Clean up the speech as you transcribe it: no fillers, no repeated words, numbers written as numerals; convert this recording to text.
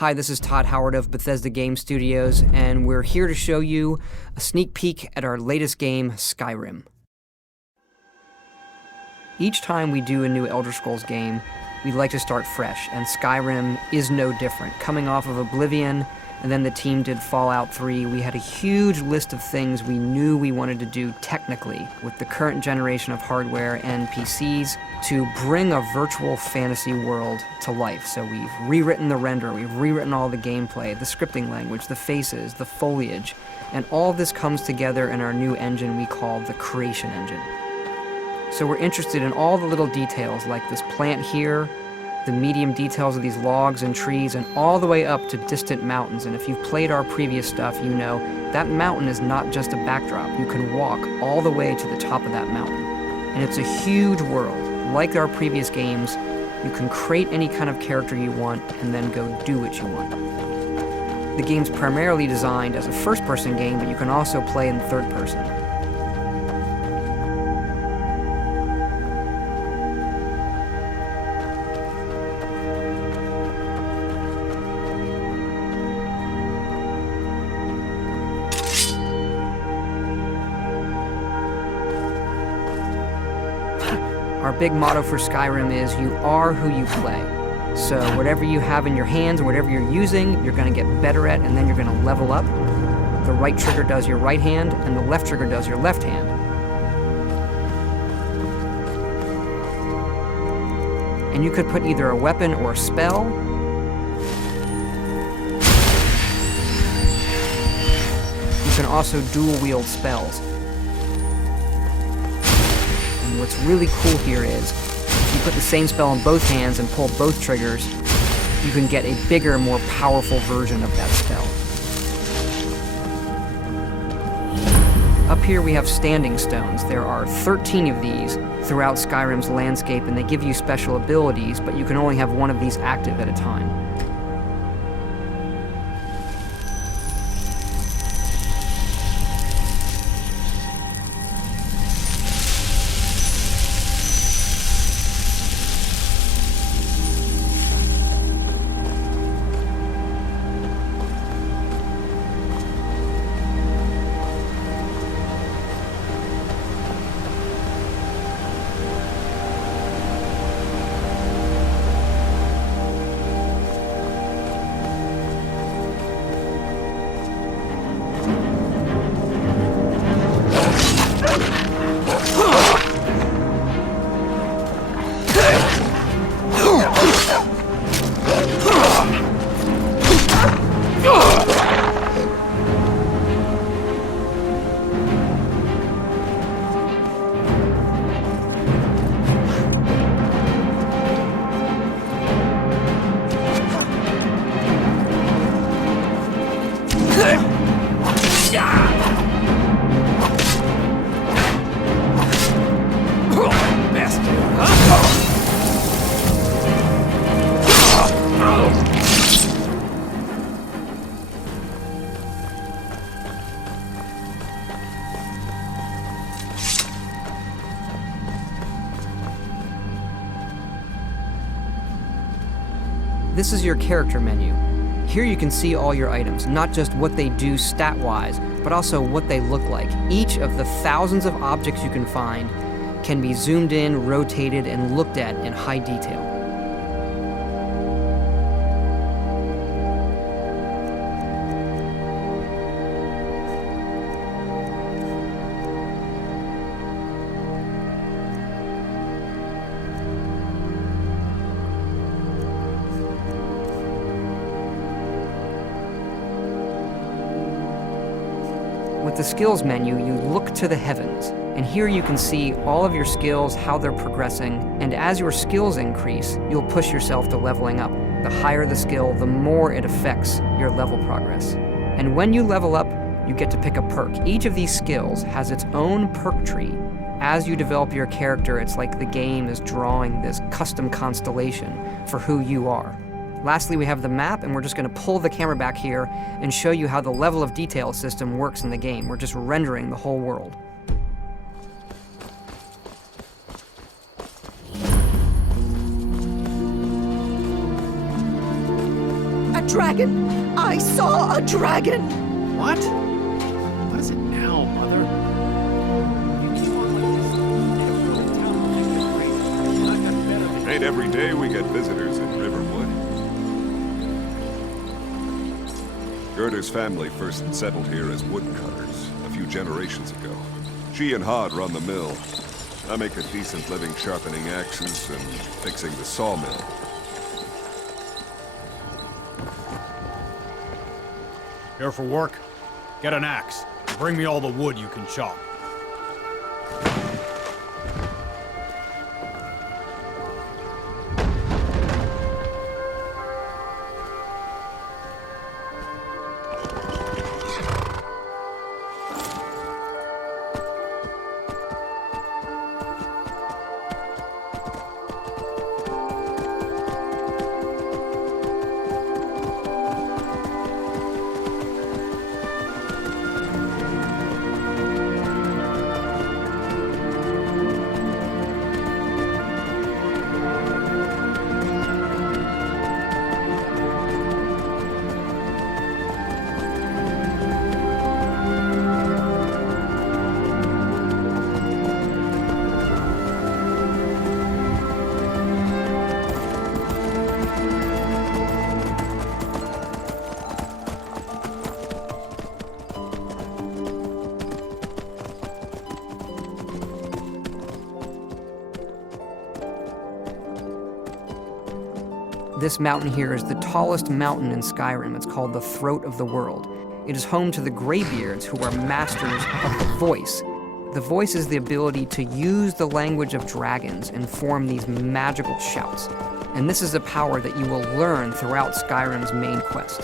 Hi, this is Todd Howard of Bethesda Game Studios, and we're here to show you a sneak peek at our latest game, Skyrim. Each time we do a new Elder Scrolls game, we like to start fresh, and Skyrim is no different. Coming off of Oblivion, and then the team did Fallout 3, we had a huge list of things we knew we wanted to do technically with the current generation of hardware and PCs to bring a virtual fantasy world to life. So we've rewritten the render, we've rewritten all the gameplay, the scripting language, the faces, the foliage, and all of this comes together in our new engine we call the Creation Engine. So we're interested in all the little details like this plant here, the medium details of these logs and trees, and all the way up to distant mountains. And if you've played our previous stuff, you know that mountain is not just a backdrop. You can walk all the way to the top of that mountain. And it's a huge world. Like our previous games, you can create any kind of character you want and then go do what you want. The game's primarily designed as a first-person game, but you can also play in third person. Our big motto for Skyrim is, you are who you play. So whatever you have in your hands, whatever you're using, you're going to get better at, and then you're going to level up. The right trigger does your right hand, and the left trigger does your left hand. And you could put either a weapon or a spell. You can also dual-wield spells. What's really cool here is, if you put the same spell in both hands and pull both triggers, you can get a bigger, more powerful version of that spell. Up here we have standing stones. There are 13 of these throughout Skyrim's landscape, and they give you special abilities, but you can only have one of these active at a time. This is your character menu. Here you can see all your items, not just what they do stat-wise, but also what they look like. Each of the thousands of objects you can find can be zoomed in, rotated, and looked at in high detail. With the skills menu, you look to the heavens, and here you can see all of your skills, how they're progressing, and as your skills increase, you'll push yourself to leveling up. The higher the skill, the more it affects your level progress. And when you level up, you get to pick a perk. Each of these skills has its own perk tree. As you develop your character, it's like the game is drawing this custom constellation for who you are. Lastly, we have the map, and we're just going to pull the camera back here and show you how the level of detail system works in the game. We're just rendering the whole world. dragon! I saw a dragon! What? What is it now, Mother? You keep on like this. Everyone in town will think you're crazy. I got better than Ain't every day we get visitors in Riverwood. Gerda's family first settled here as woodcutters a few generations ago. She and Hod run the mill. I make a decent living sharpening axes and fixing the sawmill. Here for work? Get an axe. And bring me all the wood you can chop. This mountain here is the tallest mountain in Skyrim. It's called the Throat of the World. It is home to the Greybeards, who are masters of the voice. The voice is the ability to use the language of dragons and form these magical shouts. And this is a power that you will learn throughout Skyrim's main quest.